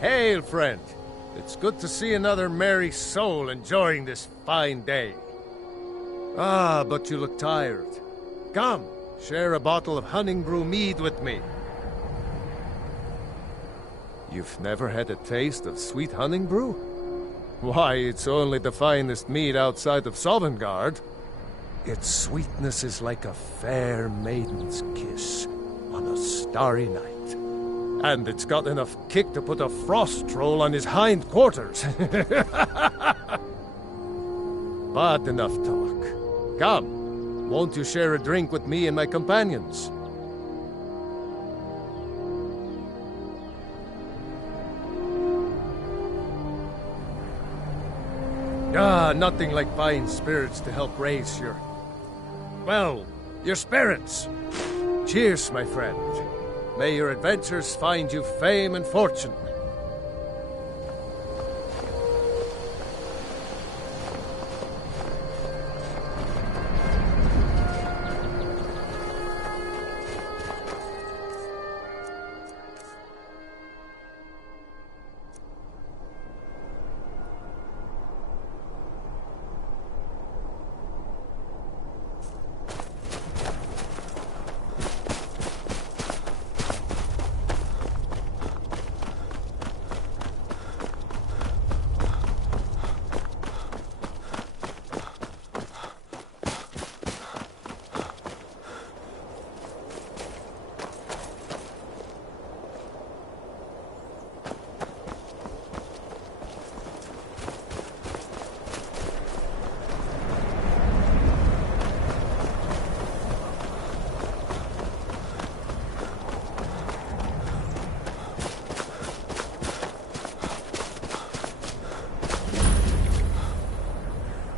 Hail, friend. It's good to see another merry soul enjoying this fine day. Ah, but you look tired. Come, share a bottle of Honningbrew mead with me. You've never had a taste of sweet Honningbrew? Why, it's only the finest mead outside of Sovngarde. Its sweetness is like a fair maiden's kiss on a starry night. And it's got enough kick to put a frost troll on his hind quarters. But enough talk. Come, won't you share a drink with me and my companions? Ah, nothing like fine spirits to help raise your... well, your spirits. Cheers, my friend. May your adventures find you fame and fortune.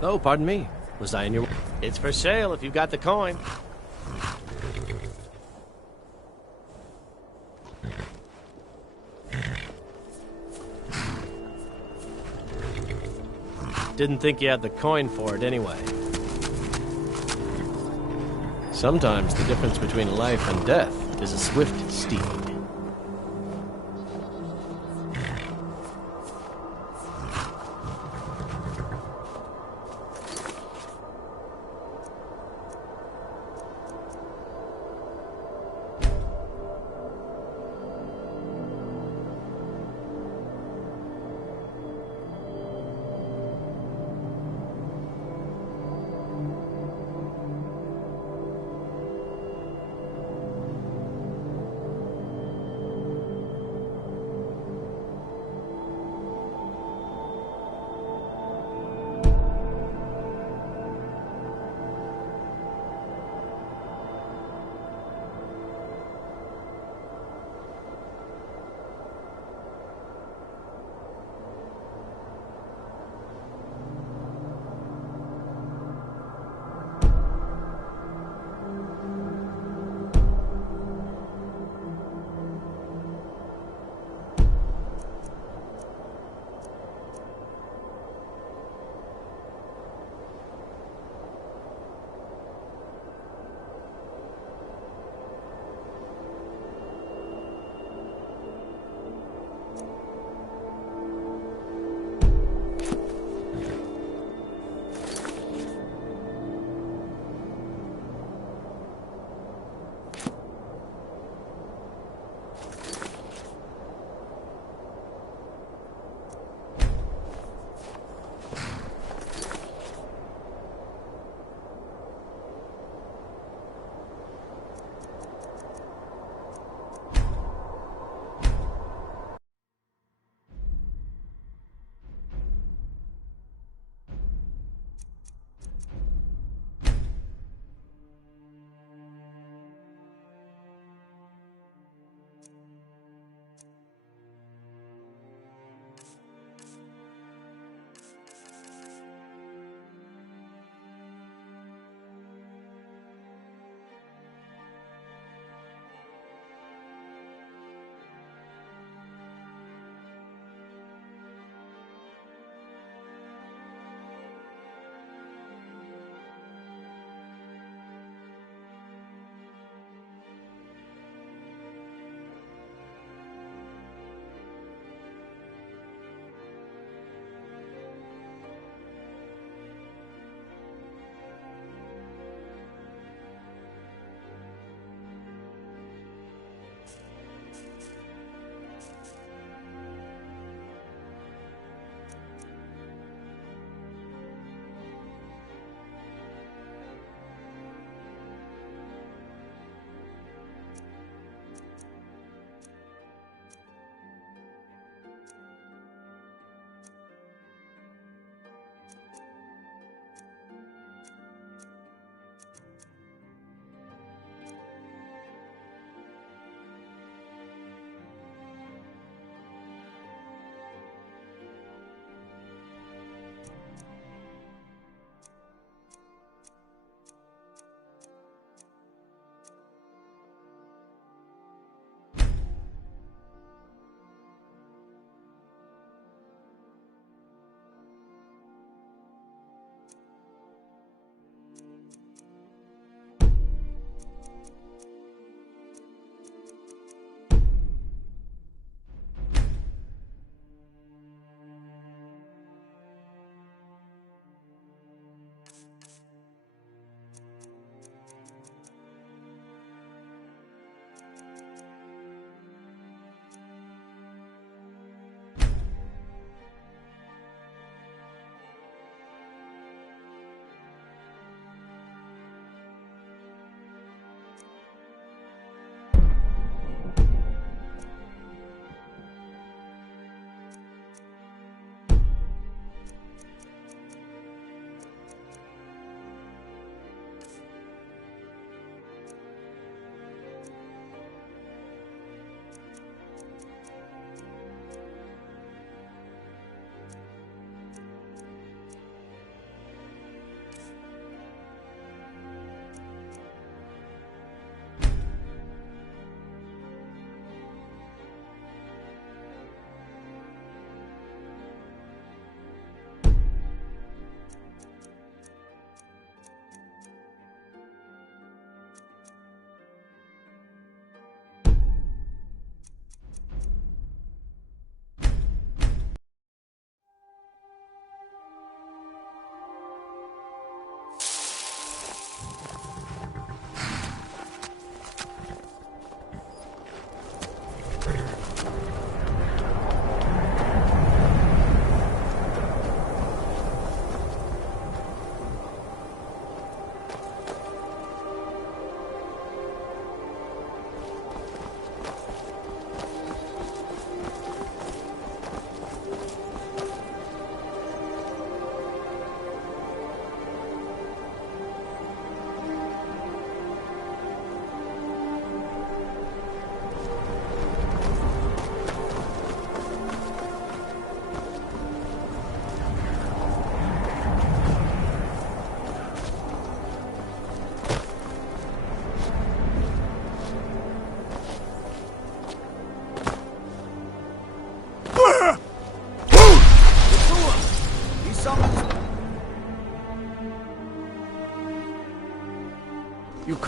Oh, pardon me. Was I in your... It's for sale if you've got the coin. Didn't think you had the coin for it anyway. Sometimes the difference between life and death is a swift steed.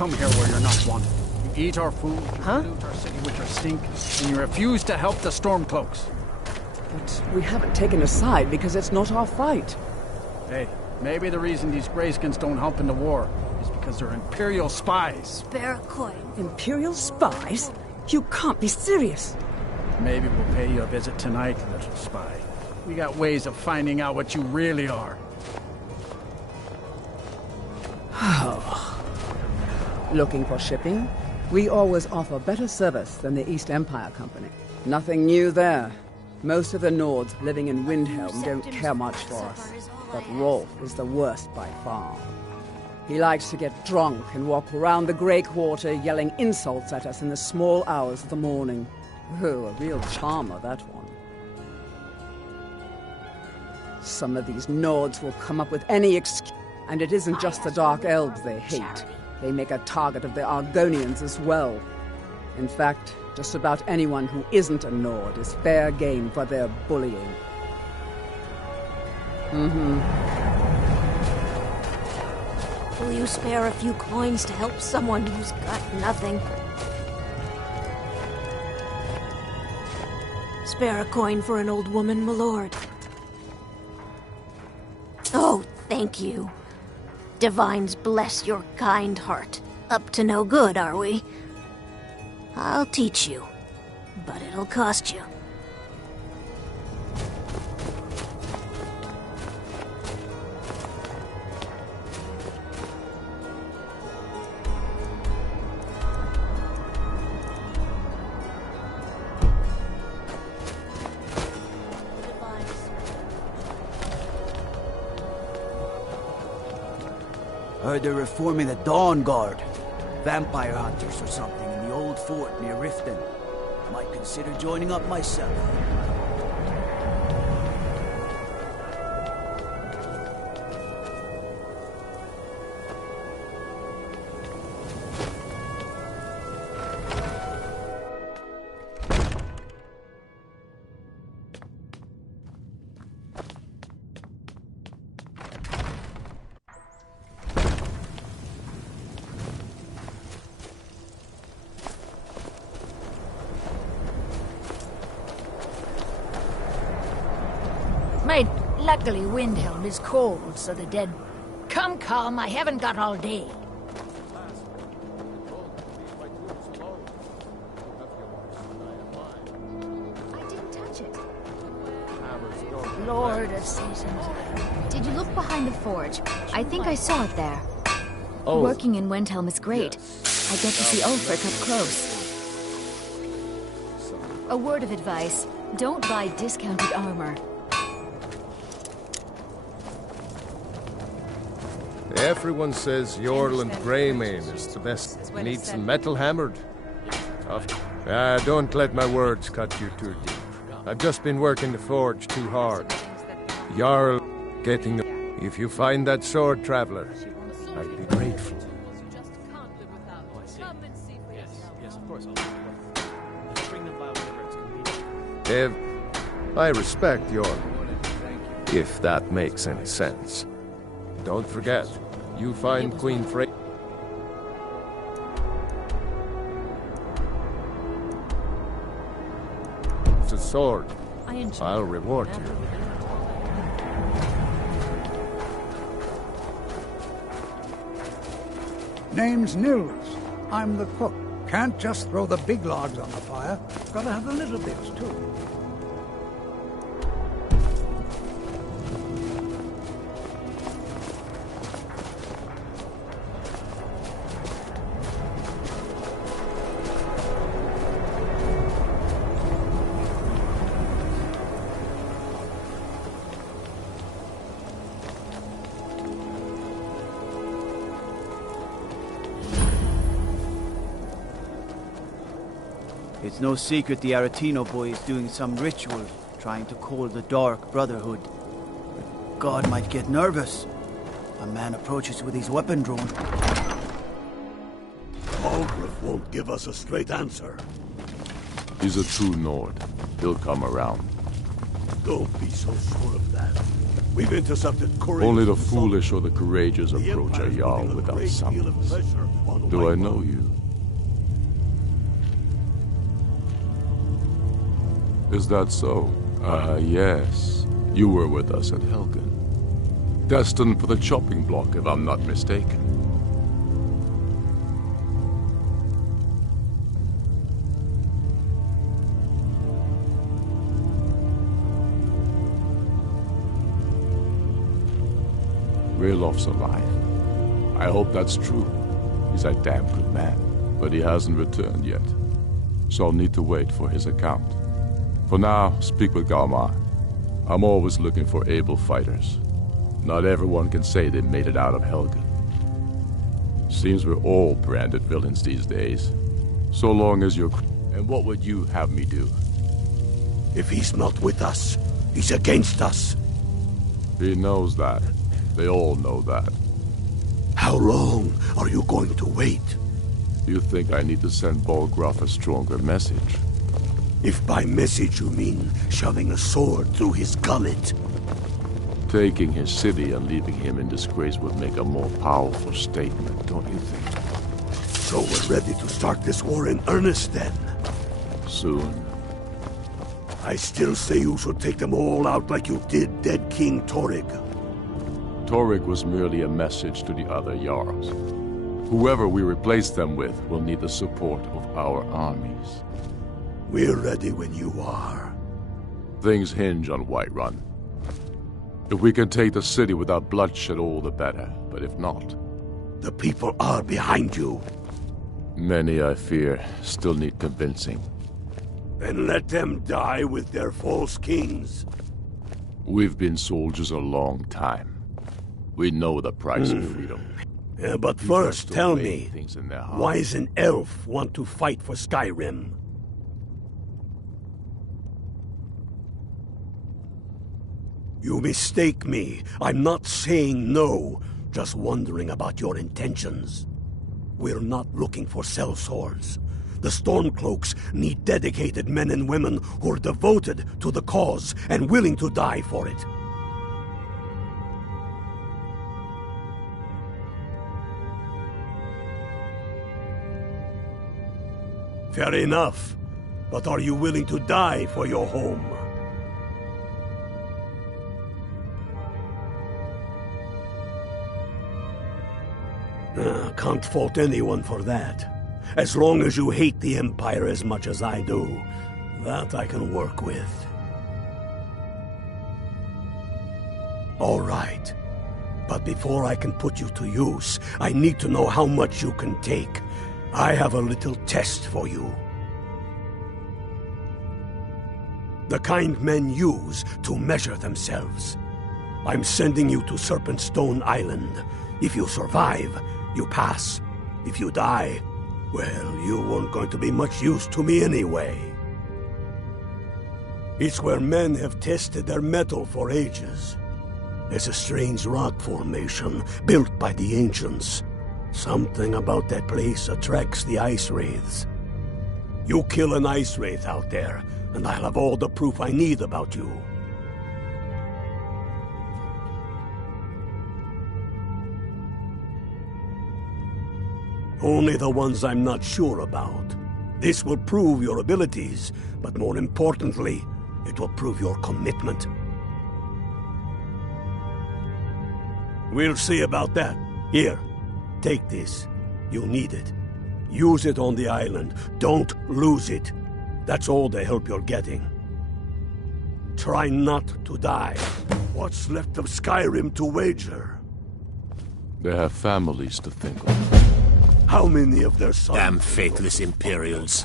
come here where you're not wanted. You eat our food, Huh? pollute our city with your stink, and you refuse to help the Stormcloaks. But we haven't taken a side because it's not our fight. Hey, maybe the reason these Greyskins don't help in the war is because they're Imperial spies. Spare a coin. Imperial spies? You can't be serious. Maybe we'll pay you a visit tonight, little spy. We got ways of finding out what you really are. Looking for shipping? We always offer better service than the East Empire Company. Nothing new there. Most of the Nords living in Windhelm don't care much for us. But Rolf is the worst by far. He likes to get drunk and walk around the Grey Quarter yelling insults at us in the small hours of the morning. Oh, a real charmer, that one. Some of these Nords will come up with any excuse. And it isn't just the Dark Elves they hate. They make a target of the Argonians as well. In fact, just about anyone who isn't a Nord is fair game for their bullying. Will you spare a few coins to help someone who's got nothing? Spare a coin for an old woman, my lord. Oh, thank you. Divines bless your kind heart. Up to no good, are we? I'll teach you, but it'll cost you. Heard they're reforming the Dawn Guard. Vampire hunters or something in the old fort near Riften. Might consider joining up myself. Mate, luckily Windhelm is cold, so the dead... Come, I haven't got all day. I didn't touch it. Lord of Seasons. Did you look behind the forge? I think I saw it there. Oh. Working in Windhelm is great. I get to see Ulfric up close. A word of advice. Don't buy discounted armor. Everyone says Yorland Greymane is the best. Needs some metal hammered. Don't let my words cut you too deep. I've just been working the forge too hard. Jarl, getting the... If you find that sword, traveler, I'd be grateful. Yes, of course. Just bring them by whenever it's convenient. I respect Jarl, if that makes any sense. Don't forget, you find Queen Frey... It's a sword. I'll reward you. Name's Nils. I'm the cook. Can't just throw the big logs on the fire. Gotta have the little bits, too. It's no secret the Aretino boy is doing some ritual, trying to call the Dark Brotherhood. But God might get nervous. A man approaches with his weapon drawn. Ulfric won't give us a straight answer. He's a true Nord. He'll come around. Don't be so sure of that. We've intercepted couriers. Only the from foolish or the courageous The approach a Empire's Jarl putting a without great deal of summons. pressure on Do I White know Run. you? Is that so? Ah, yes. You were with us at Helgen. Destined for the chopping block, if I'm not mistaken. Railof's alive. I hope that's true. He's a damn good man, but he hasn't returned yet. So I'll need to wait for his account. For now, speak with Galmar. I'm always looking for able fighters. Not everyone can say they made it out of Helgen. Seems we're all branded villains these days. So long as you're... And what would you have me do? If he's not with us, he's against us. He knows that. They all know that. How long are you going to wait? You think I need to send Bolgraf a stronger message? If by message you mean shoving a sword through his gullet. Taking his city and leaving him in disgrace would make a more powerful statement, don't you think? So we're ready to start this war in earnest then? Soon. I still say you should take them all out like you did dead King Torrig. Torrig was merely a message to the other Jarls. Whoever we replace them with will need the support of our armies. We're ready when you are. Things hinge on Whiterun. If we can take the city without bloodshed, all the better. But if not... The people are behind you. Many, I fear, still need convincing. Then let them die with their false kings. We've been soldiers a long time. We know the price of freedom. Yeah, but People first, still tell weighing me, things in their why hearts. does an elf want to fight for Skyrim? You mistake me. I'm not saying no, just wondering about your intentions. We're not looking for sellswords. The Stormcloaks need dedicated men and women who are devoted to the cause and willing to die for it. Fair enough. But are you willing to die for your home? Can't fault anyone for that. As long as you hate the Empire as much as I do, that I can work with. All right. But before I can put you to use, I need to know how much you can take. I have a little test for you. The kind men use to measure themselves. I'm sending you to Serpentstone Island. If you survive, you pass. If you die, well, you weren't going to be much use to me anyway. It's where men have tested their metal for ages. There's a strange rock formation built by the ancients. Something about that place attracts the ice wraiths. You kill an ice wraith out there, and I'll have all the proof I need about you. Only the ones I'm not sure about. This will prove your abilities, but more importantly, it will prove your commitment. We'll see about that. Here, take this. You'll need it. Use it on the island. Don't lose it. That's all the help you're getting. Try not to die. What's left of Skyrim to wager? They have families to think of. How many of their sons... Damn faithless Imperials.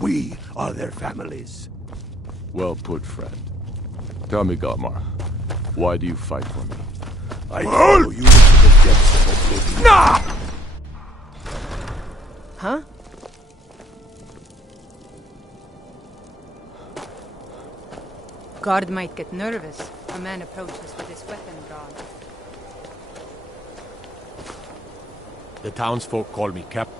We are their families. Well put, friend. Tell me, Galmar, why do you fight for me? I follow you into the depths of oblivion. Nah! Huh? Guard might get nervous. A man approaches with his weapon drawn. The townsfolk call me Captain.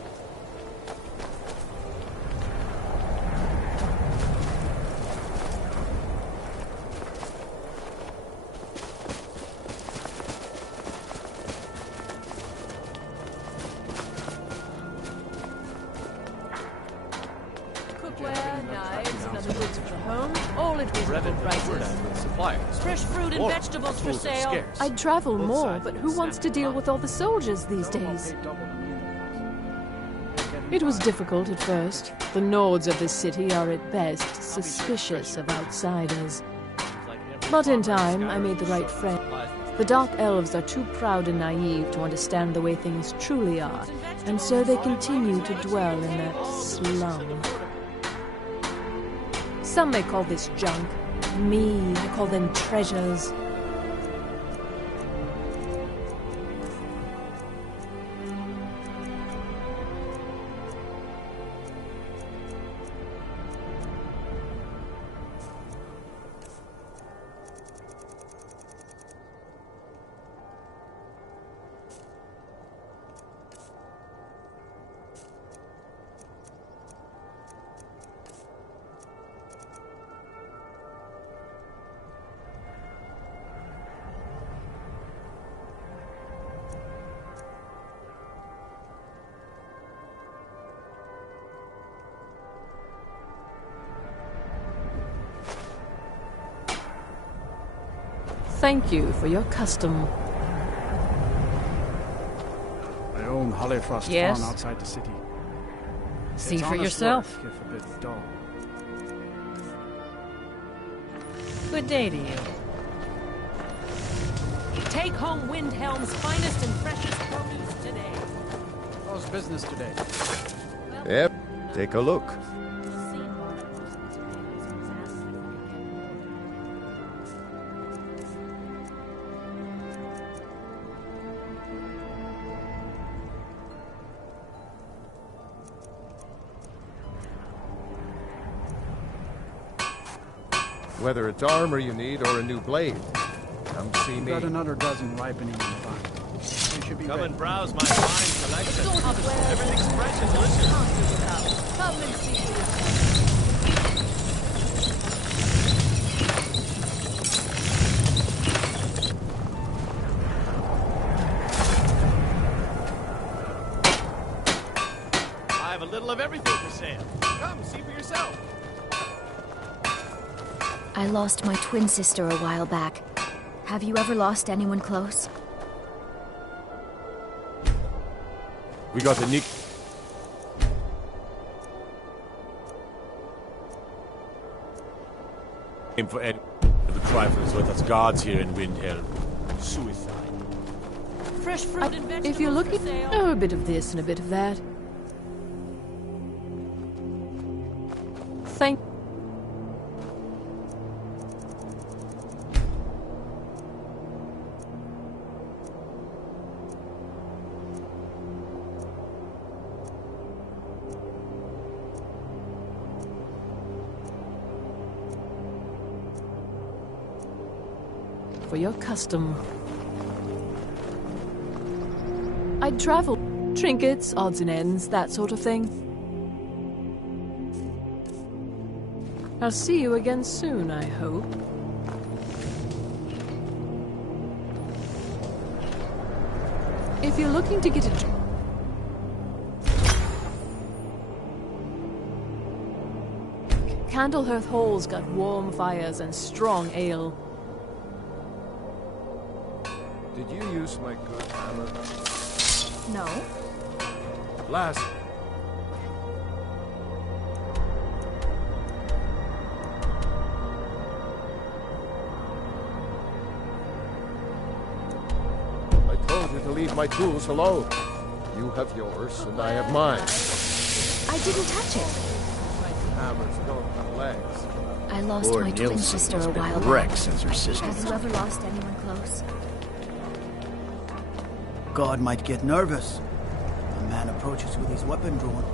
cookware, knives, and other goods for the home, all at reasonable prices. Suppliers. Fresh fruit and vegetables for sale. I'd travel more, but who wants to deal with all the soldiers these days? It was difficult at first. The Nords of this city are at best suspicious of outsiders. But in time, I made the right friend. The Dark Elves are too proud and naive to understand the way things truly are, and so they continue to dwell in that slum. Some may call this junk. Me, I call them treasures. Thank you for your custom. I own Hollyfrost Yes? Farm outside the city. See It's for honest yourself. work, if a bit dull. Good day to you. Take home Windhelm's finest and freshest produce today. How's business today? Yep, take a look. Whether it's armor you need or a new blade, come see me. Got another dozen ripening in the vine. They should be Come ready. and browse my fine collection. Everything's fresh and delicious. Come and see for yourself. I have a little of everything for sale. Come, see for yourself. I lost my twin sister a while back. Have you ever lost anyone close? We got a nick. Aim for Ed. The trifles with us guards here in Windhelm. Suicide. Fresh fruit and vegetables If you're looking, for sale. oh, a bit of this and a bit of that. Thank. For your custom. I'd travel. Trinkets, odds and ends, that sort of thing. I'll see you again soon, I hope. If you're looking to get a... Candlehearth Hall's got warm fires and strong ale. Did you use my good hammer? No. Last. I told you to leave my tools alone. You have yours, and I have mine. I didn't touch it. Hammers don't have legs. I lost Lord my twin Nilsson sister has a been while wrecked back. since her sister Have you ever lost anyone close? God might get nervous. A man approaches with his weapon drawn.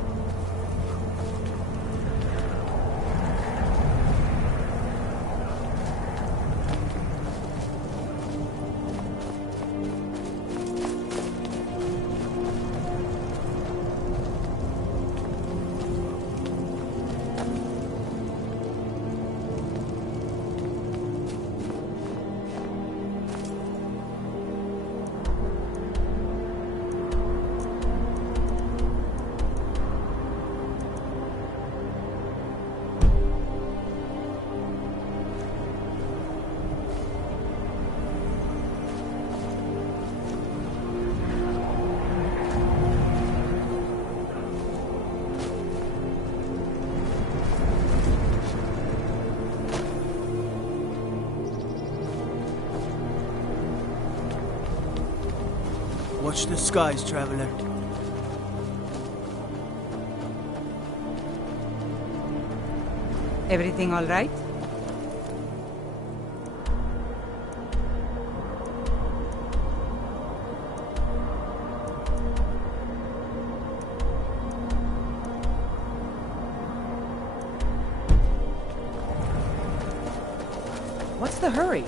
Watch the skies, traveler. Everything all right? What's the hurry?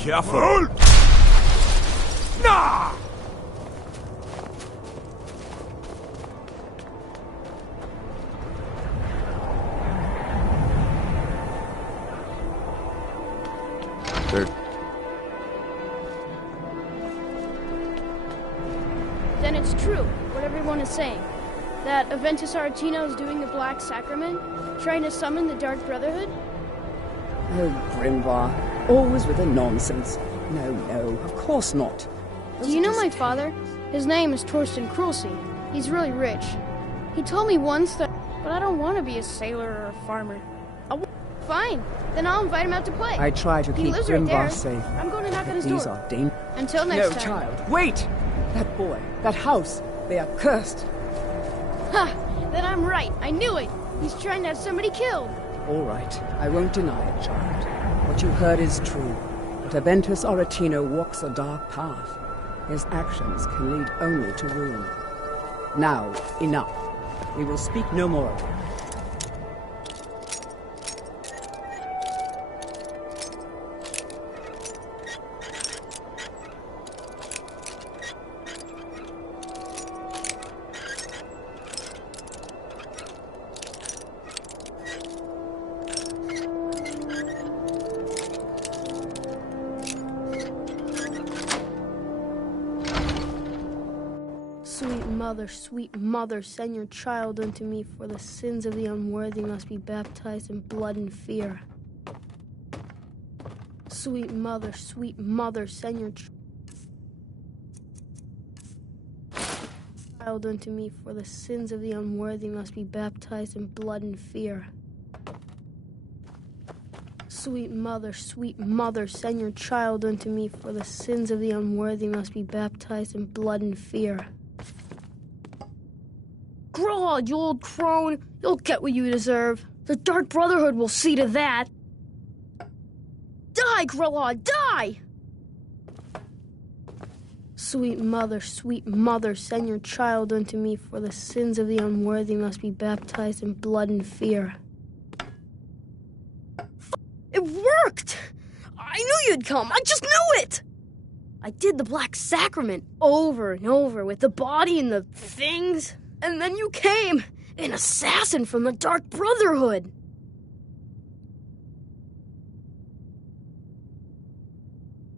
Careful! Nah! Then it's true, what everyone is saying. That Aventus Aretino is doing the Black Sacrament, trying to summon the Dark Brotherhood? Oh, Grimvar, always with the nonsense. No, of course not. Do you know my father? His name is Torsten Krulsi. He's really rich. He told me once that... But I don't want to be a sailor or a farmer. Fine, then I'll invite him out to play. I try to He keep lives right Grimvar there. safe. I'm going to knock on his These door. are dangerous. Until next No, time. child, wait! That boy, that house, they are cursed. Ha! Then I'm right. I knew it. He's trying to have somebody killed. All right, I won't deny it, child. What you heard is true. But Aventus Aretino walks a dark path. His actions can lead only to ruin. Now, enough. We will speak no more of it. Sweet mother, send your child unto me, for the sins of the unworthy must be baptized in blood and fear. Sweet mother, send your child unto me, for the sins of the unworthy must be baptized in blood and fear. Sweet mother, send your child unto me, for the sins of the unworthy must be baptized in blood and fear. Grog, you old crone! You'll get what you deserve. The Dark Brotherhood will see to that. Die, Grog, die! Sweet mother, send your child unto me, for the sins of the unworthy must be baptized in blood and fear. It worked! I knew you'd come, I just knew it! I did the Black Sacrament over and over with the body and the things. And then you came, an assassin from the Dark Brotherhood.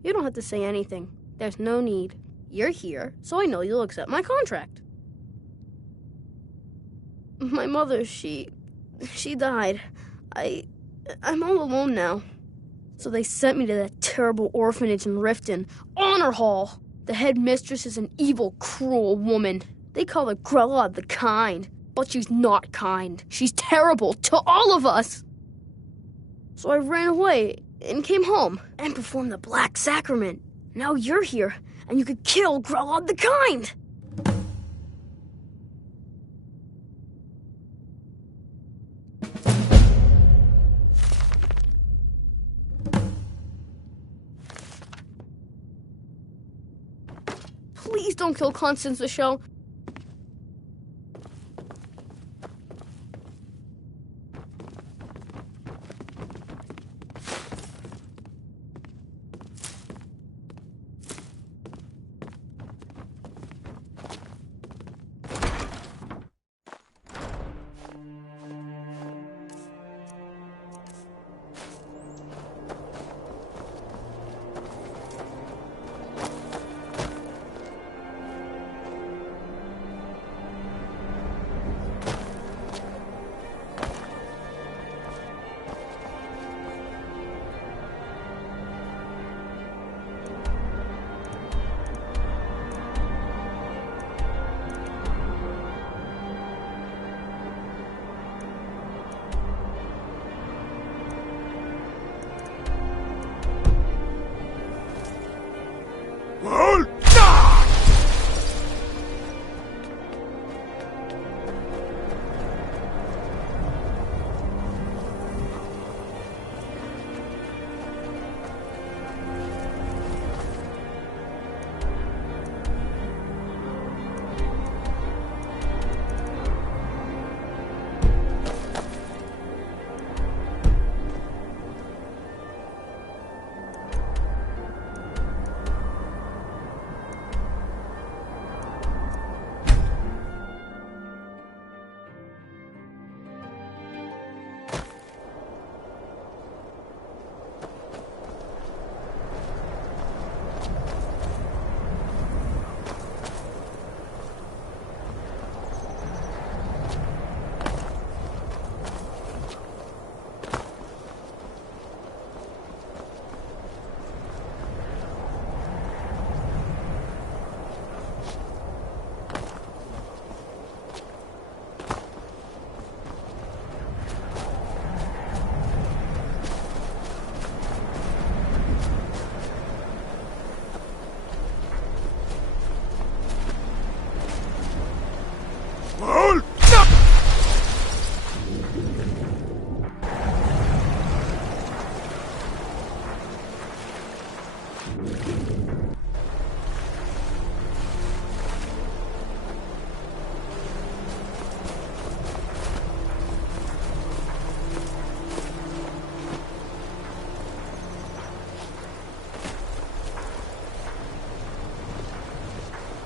You don't have to say anything. There's no need. You're here, so I know you'll accept my contract. My mother, she died. I'm all alone now. So they sent me to that terrible orphanage in Riften, Honor Hall. The head mistress is an evil, cruel woman. They call her Grella the Kind, but she's not kind. She's terrible to all of us. So I ran away and came home and performed the Black Sacrament. Now you're here, and you could kill Grella the Kind. Please don't kill Constance Michelle.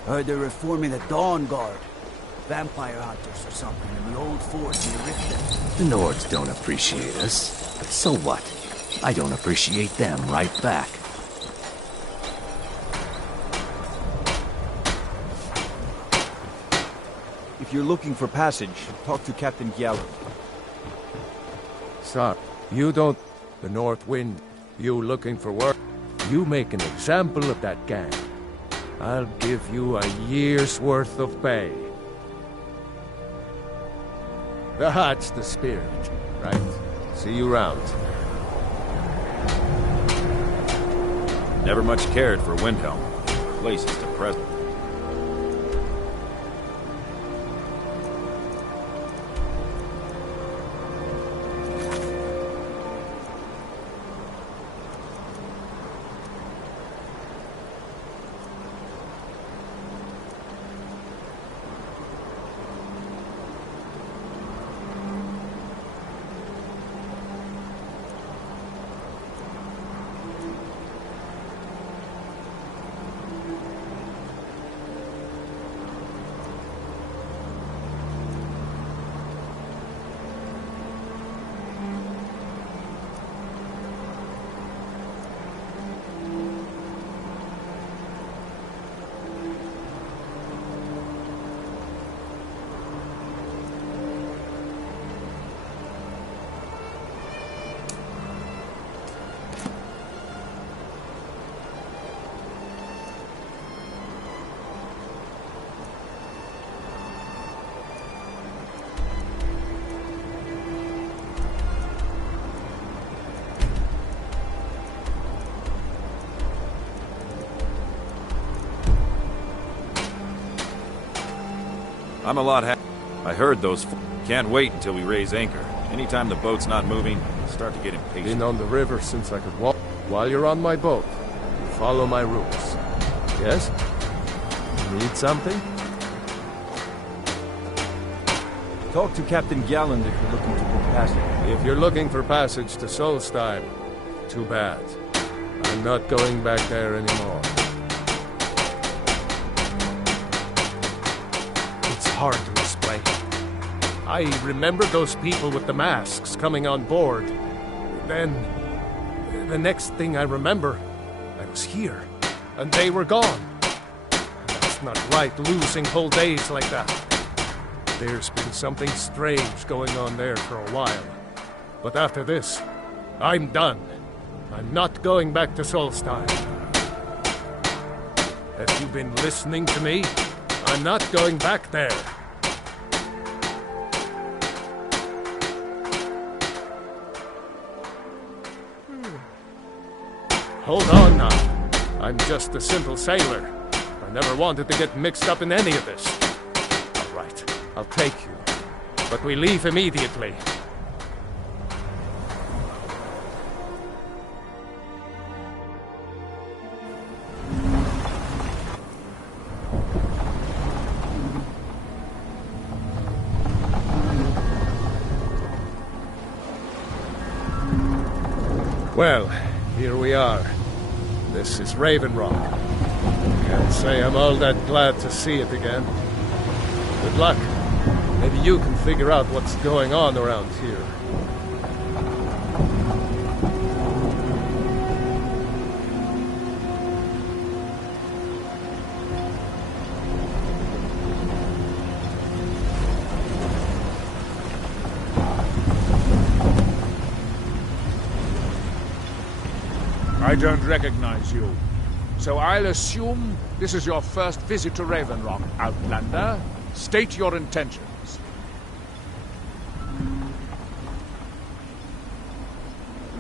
Heard they're reforming the Dawn Guard. Vampire hunters or something in the old fort near Riften. The Nords don't appreciate us. But so what? I don't appreciate them right back. If you're looking for passage, talk to Captain Giallo. Sir, you don't... The North Wind, you looking for work? You make an example of that gang. I'll give you a year's worth of pay. That's the spirit, right? See you round. Never much cared for Windhelm. The place is depressing. I'm a lot happy. I heard those. Can't wait until we raise anchor. Anytime the boat's not moving, I start to get impatient. Been on the river since I could walk. While you're on my boat, you follow my rules. Yes? Need something? Talk to Captain Galland if you're looking to book passage. If you're looking for passage to Solstheim, too bad. I'm not going back there anymore. It's hard to explain. I remember those people with the masks coming on board. Then, the next thing I remember, I was here, and they were gone. That's not right, losing whole days like that. There's been something strange going on there for a while. But after this, I'm done. I'm not going back to Solstheim. Have you been listening to me? I'm not going back there. Hold on now. I'm just a simple sailor. I never wanted to get mixed up in any of this. All right, I'll take you. But we leave immediately. Well, here we are. This is Raven Rock. Can't say I'm all that glad to see it again. Good luck. Maybe you can figure out what's going on around here. I don't recognize you. So I'll assume this is your first visit to Raven Rock, Outlander. State your intentions.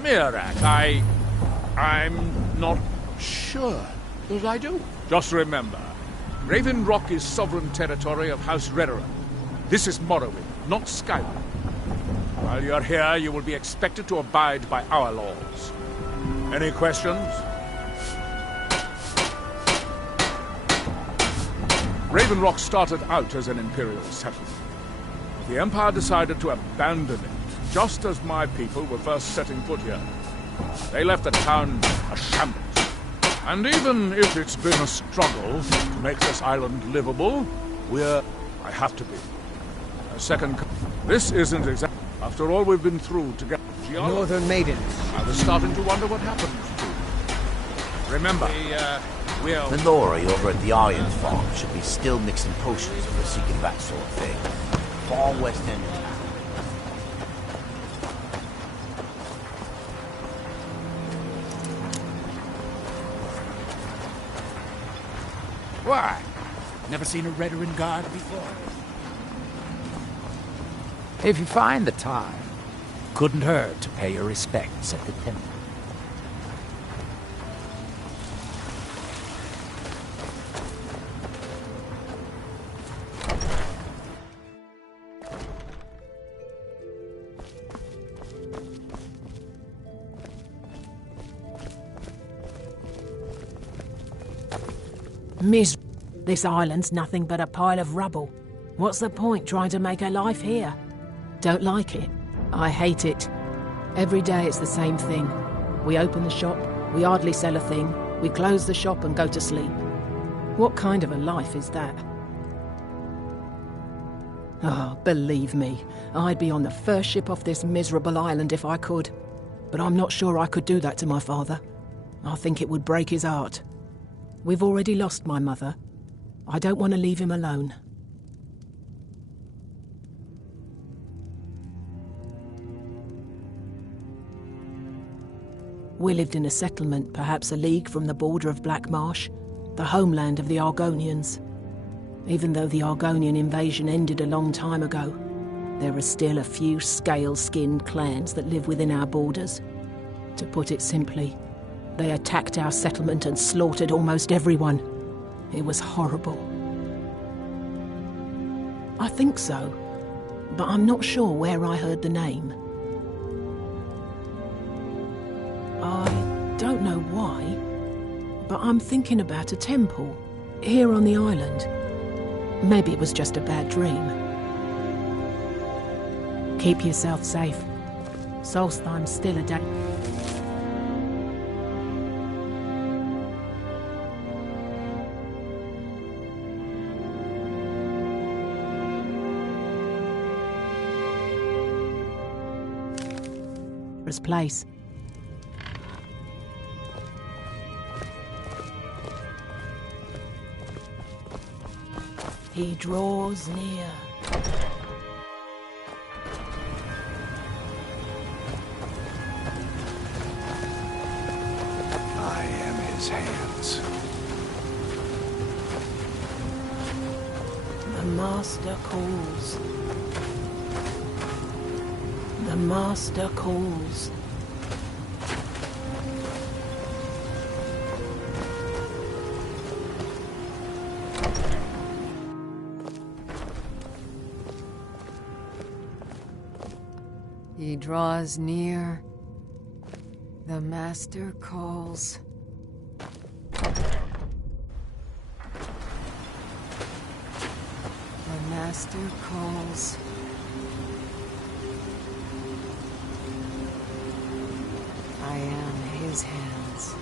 Mirak, I'm not sure that I do. Just remember, Raven Rock is sovereign territory of House Redoran. This is Morrowind, not Skyrim. While you're here, you will be expected to abide by our laws. Any questions? Raven Rock started out as an Imperial settlement. The Empire decided to abandon it, just as my people were first setting foot here. They left the town a shambles. And even if it's been a struggle to make this island livable, I have to be. A second... This isn't exactly... After all we've been through together... Northern Maidens. I was starting to wonder what happened to. Remember, we'll... The Nori over at the Iron Farm should be still mixing potions if we're seeking that sort of thing. Far west end of town. Why? Never seen a Redoran guard before? If you find the time, couldn't hurt to pay your respects at the temple. This island's nothing but a pile of rubble. What's the point trying to make a life here? Don't like it. I hate it. Every day it's the same thing. We open the shop, we hardly sell a thing, we close the shop and go to sleep. What kind of a life is that? Oh, believe me, I'd be on the first ship off this miserable island if I could. But I'm not sure I could do that to my father. I think it would break his heart. We've already lost my mother. I don't want to leave him alone. We lived in a settlement, perhaps a league from the border of Black Marsh, the homeland of the Argonians. Even though the Argonian invasion ended a long time ago, there are still a few scale-skinned clans that live within our borders. To put it simply, they attacked our settlement and slaughtered almost everyone. It was horrible. I think so, but I'm not sure where I heard the name. I don't know why, but I'm thinking about a temple. Here on the island. Maybe it was just a bad dream. Keep yourself safe. Solstheim's still a day. Place. He draws near. I am his hands. The Master calls. The Master calls. He draws near. The Master calls. The Master calls. I am his hands.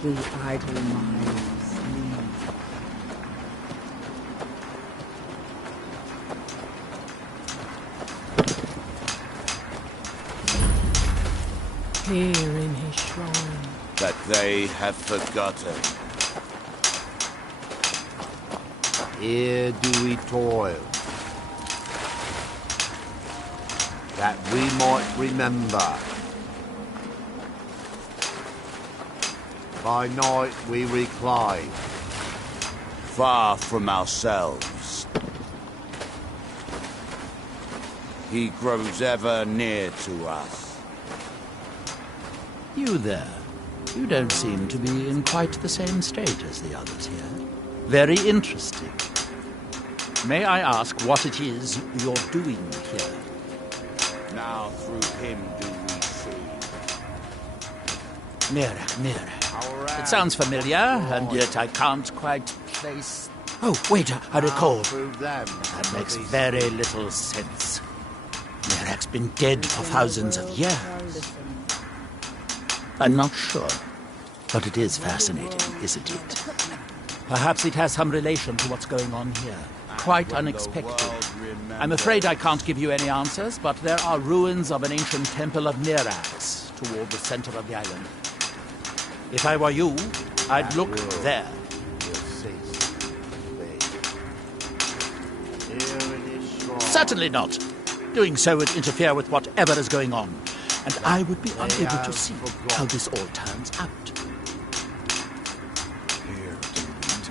The idle mind sleeps. Here in his shrine. That they have forgotten. Here do we toil, that we might remember. By night we recline, far from ourselves. He grows ever near to us. You there. You don't seem to be in quite the same state as the others here. Very interesting. May I ask what it is you're doing here? Now through him do we see. Mira. It sounds familiar, and yet I can't quite place... Oh, wait, I recall. That makes very little sense. Mirak's been dead for thousands of years. I'm not sure, but it is fascinating, isn't it? Perhaps it has some relation to what's going on here. Quite unexpected. I'm afraid I can't give you any answers, but there are ruins of an ancient temple of Mirak's toward the center of the island. If I were you, I'd look there. Certainly not. Doing so would interfere with whatever is going on, and I would be unable to see how this all turns out.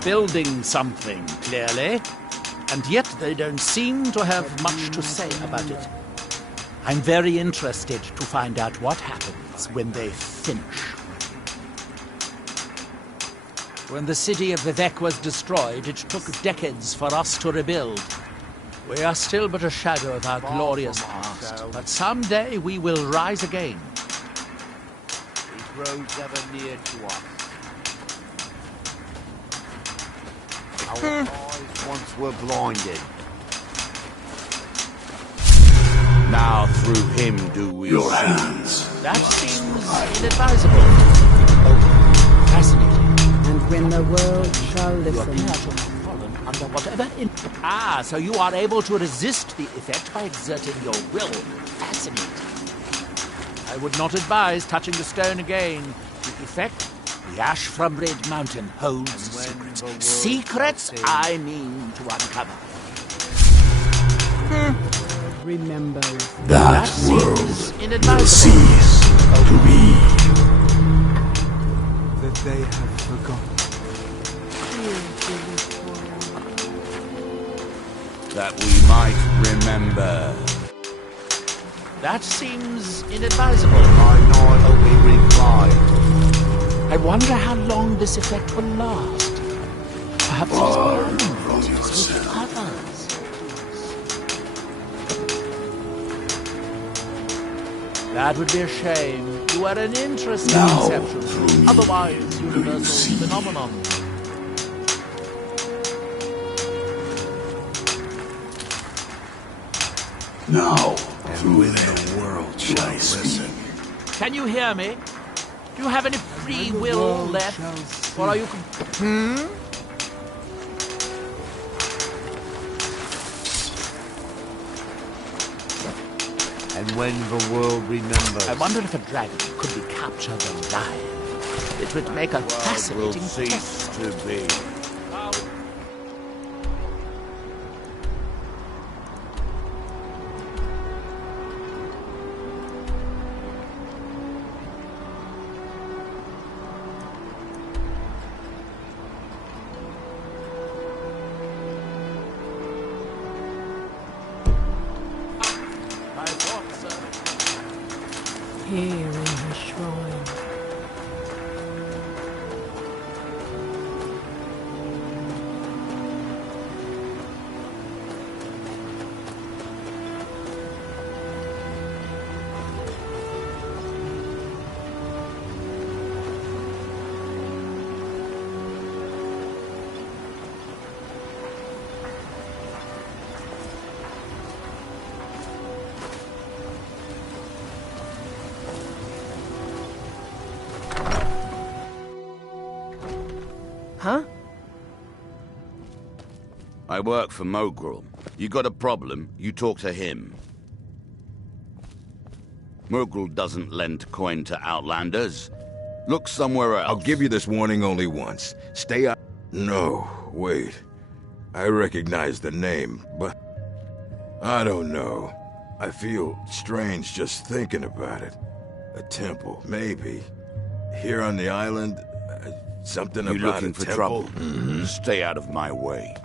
Building something, clearly, and yet they don't seem to have much to say about it. I'm very interested to find out what happens when they finish. When the city of Vivek was destroyed, it took decades for us to rebuild. We are still but a shadow of our glorious past, but someday we will rise again. He grows ever near to us. Our eyes once were blinded. Now through him do we Your see. hands. That seems inadvisable. Oh, fascinating. And when the world shall You listen. appear to have fallen under whatever... so you are able to resist the effect by exerting your will. Fascinating. I would not advise touching the stone again. The effect, the ash from Red Mountain, holds secrets. Secrets I mean to uncover. Remember. That world will cease to be. That they have forgotten. that we might remember. That seems inadvisable. I know we replied. I wonder how long this effect will last. Perhaps he's bonded with others. That would be a shame. You are an interesting exception. Otherwise, universal phenomenon. Now, and when the world shall listen. Can you hear me? Do you have any free will left? Or are you... And when the world remembers... I wonder if a dragon could be captured alive. It would make a fascinating will cease to be. Here in her shrine. Huh? I work for Mogrul. You got a problem, you talk to him. Mogrul doesn't lend coin to outlanders. Look somewhere else. I'll give you this warning only once. Stay out. No, wait. I recognize the name, but... I don't know. I feel strange just thinking about it. A temple, maybe. Here on the island... Something you about looking a for temple? trouble? Stay out of my way.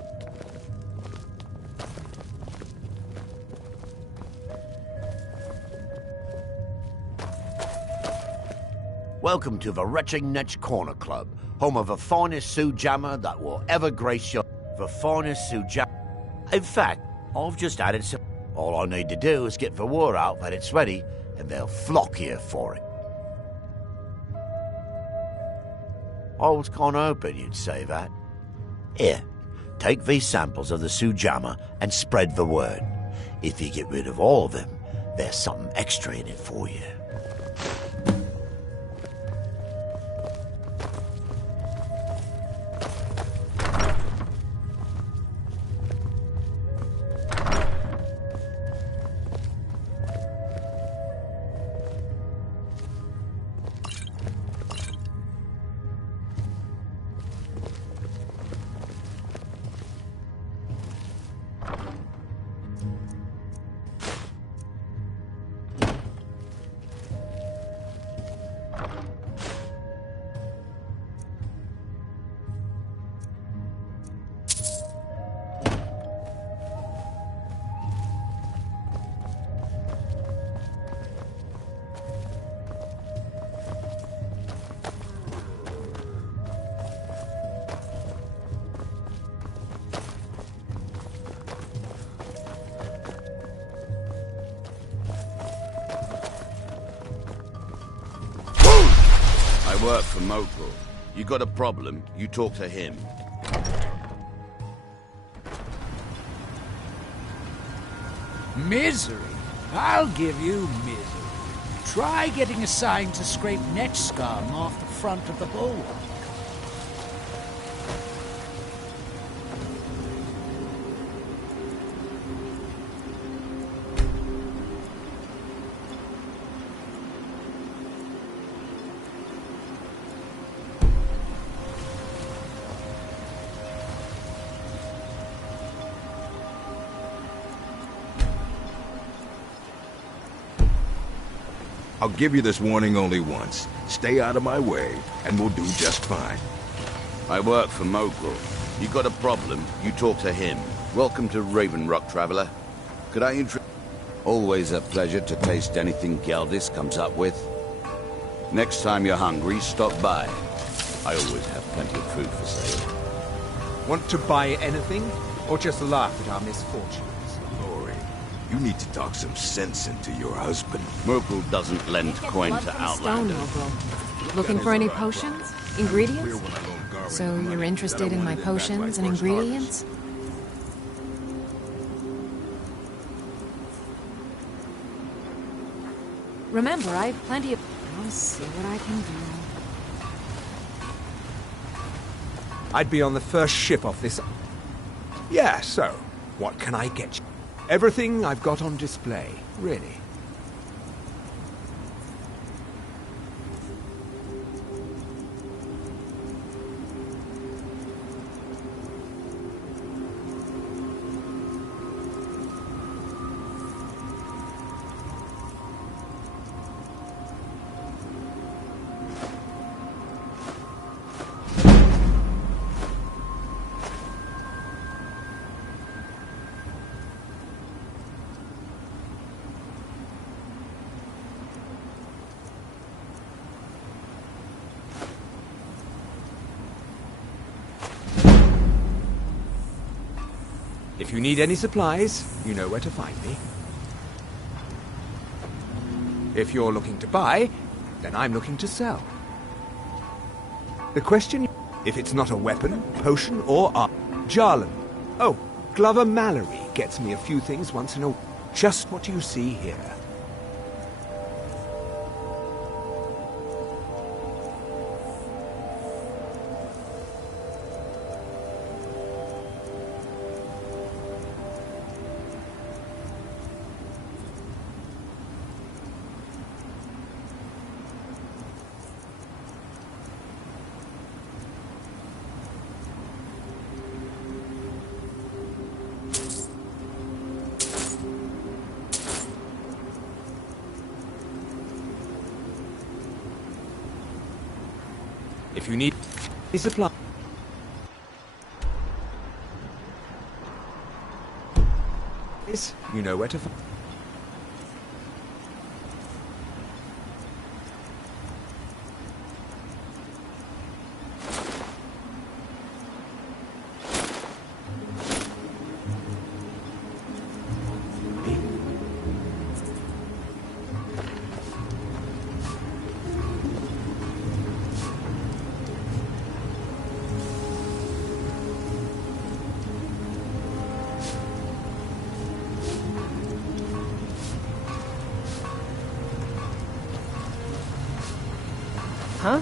Welcome to the Retching Netch Corner Club, home of the finest Sujammer that will ever grace your... The finest Sujammer... In fact, I've just added some... All I need to do is get the word out that it's ready, and they'll flock here for it. I was kind of hoping you'd say that. Here, take these samples of the Sujammer and spread the word. If you get rid of all of them, there's something extra in it for you. I work for Mogrul. You got a problem, you talk to him. Misery? I'll give you misery. Try getting assigned to scrape netch scum off the front of the bulwark. I'll give you this warning only once. Stay out of my way, and we'll do just fine. I work for Mogrul. You got a problem, you talk to him. Welcome to Raven Rock, traveler. Could I introduce... Always a pleasure to taste anything Galdis comes up with. Next time you're hungry, stop by. I always have plenty of food for sale. Want to buy anything? Or just laugh at our misfortunes? Lori, you need to talk some sense into your husband. Merkel doesn't lend coin to Outlanders. Looking for any potions? Ingredients? So you're interested in my potions and ingredients? Remember, I have plenty of... I'll see what I can do. I'd be on the first ship off this... Yeah, so, what can I get you? Everything I've got on display, really. If you need any supplies, you know where to find me. If you're looking to buy, then I'm looking to sell. The question, if it's not a weapon, potion, or art, Jarlan. Oh, Glover Mallory gets me a few things once in a while. Just what you see here. If you need a supply, you know where to find. Huh?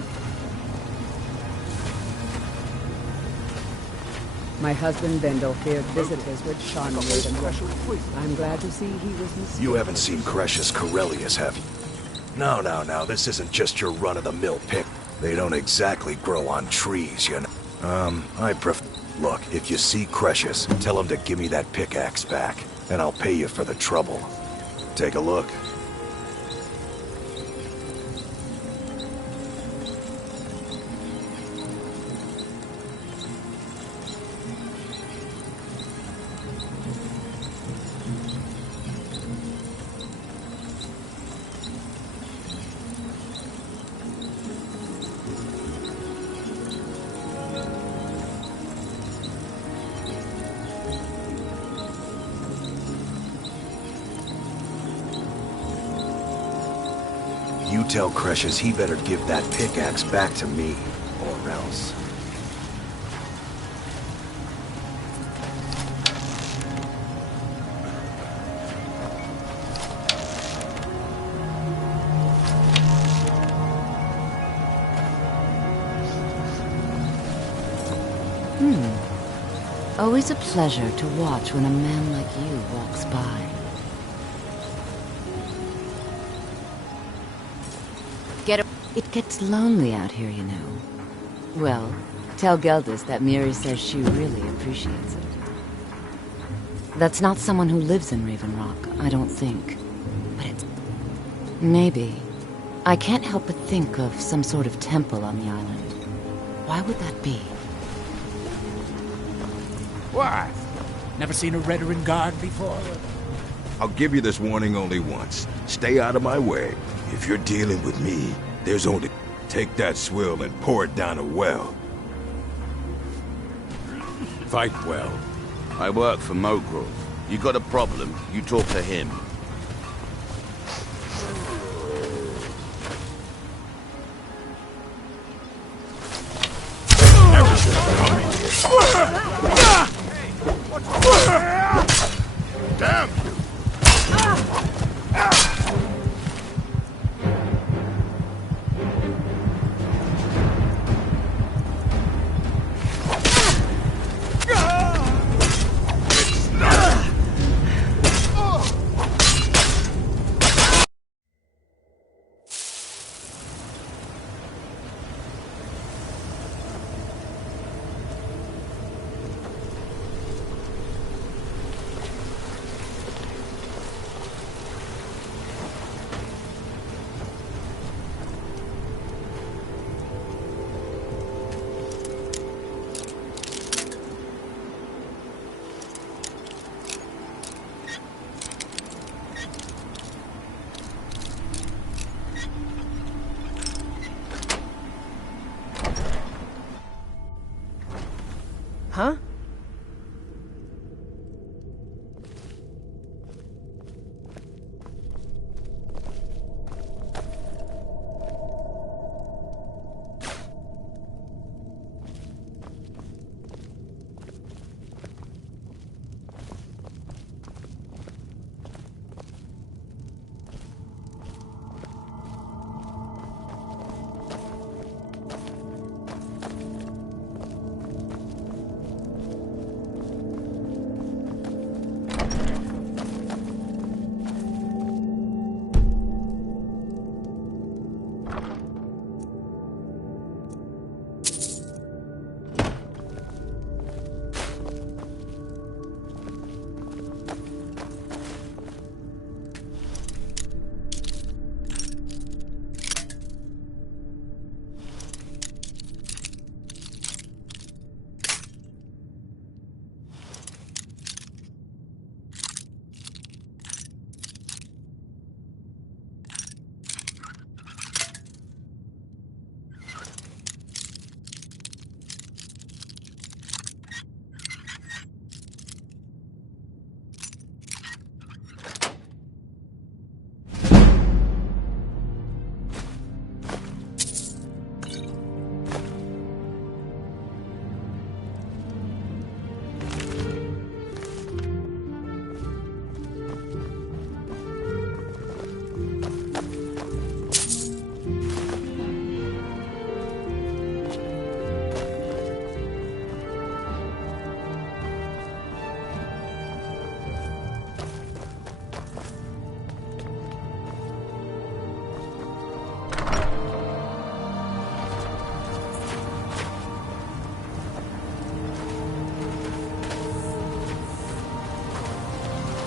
My husband Vendel feared visitors would shun Raven. I'm glad to see he was mistaken. You haven't seen Crescius Corellius, have you? No, this isn't just your run-of-the-mill pick. They don't exactly grow on trees, you know. I prefer... Look, if you see Crescius, tell him to give me that pickaxe back, and I'll pay you for the trouble. Take a look. You tell Crescius he better give that pickaxe back to me, or else. Always a pleasure to watch when a man like you walks by. It gets lonely out here, you know. Well, tell Geldis that Miri says she really appreciates it. That's not someone who lives in Raven Rock, I don't think. But it's... maybe. I can't help but think of some sort of temple on the island. Why would that be? Why? Never seen a veteran guard before? I'll give you this warning only once. Stay out of my way. If you're dealing with me, there's only... Take that swill and pour it down a well. Fight well. I work for Mogrove. You got a problem, you talk to him. Damn! Huh?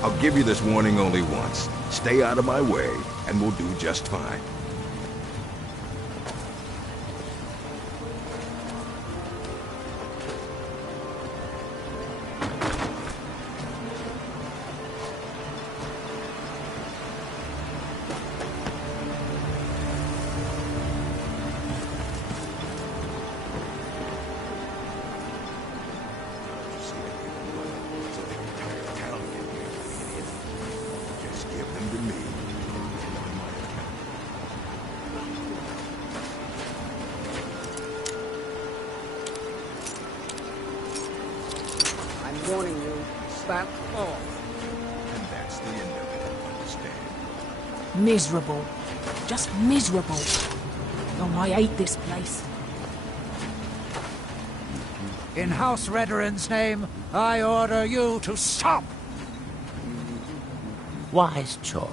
I'll give you this warning only once. Stay out of my way, and we'll do just fine. I'm warning you, back off. And that's the end of it, understand? Miserable. Just miserable. Oh, I hate this place. In House Redoran's name, I order you to stop! Wise choice.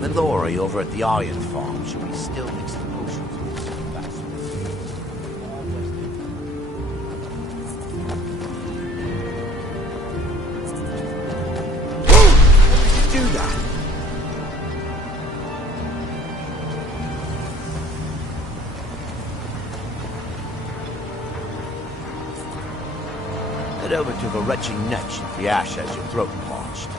The Lori over at the Iron Farm should be still mixing potions with that sort of thing. How did you do that? Head over to the retching Netch if the ash has your throat parched.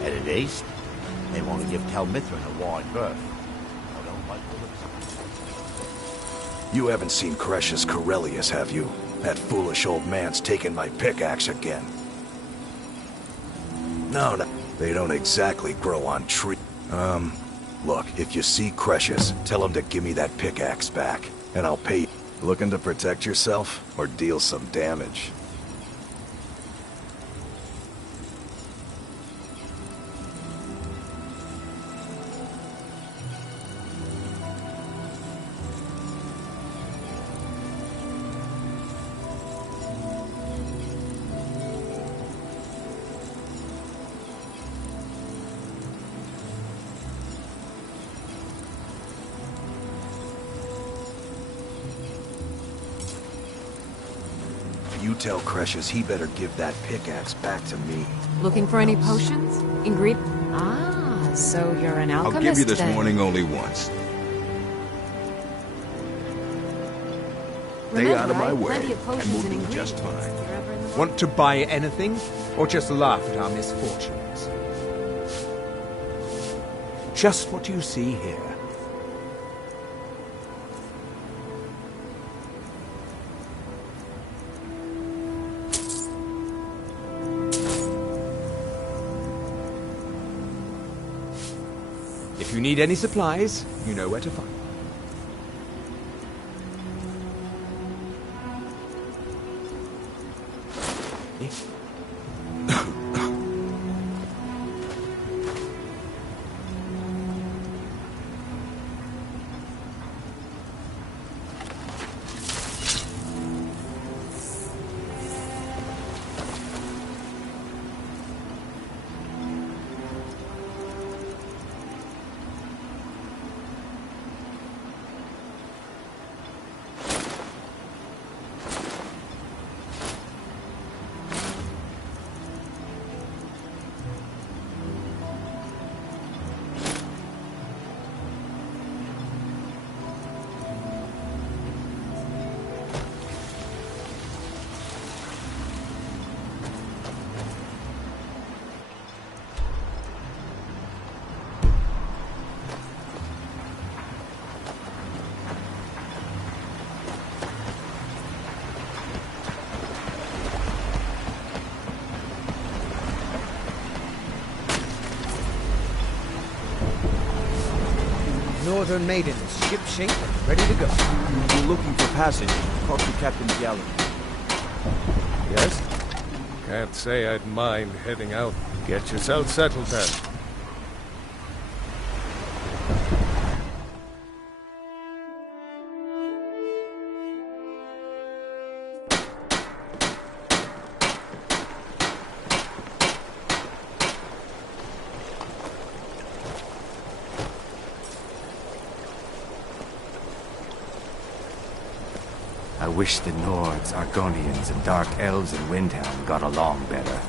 Headed east. They want to give Telmithrin a wide berth. I don't like the looks. You haven't seen Cresh's Corellius, have you? That foolish old man's taken my pickaxe again. No, they don't exactly grow on trees. Look, if you see Cresh's, tell him to give me that pickaxe back, and I'll pay you. Looking to protect yourself, or deal some damage? You tell Cresh's he better give that pickaxe back to me. Looking for any potions? Ah, so you're an alchemist. I'll give you this then. warning only once. Stay Remember, out of my I have way, plenty of and potions we'll and do just ingredients. fine. Want to buy anything, or just laugh at our misfortunes? Just what you see here. If you need any supplies, you know where to find them. Northern Maidens, ship-shape and ready to go. We're looking for passage. Talk to Captain Gallo. Yes? Can't say I'd mind heading out. Get yourself settled then. I wish the Nords, Argonians, and Dark Elves in Windhelm got along better.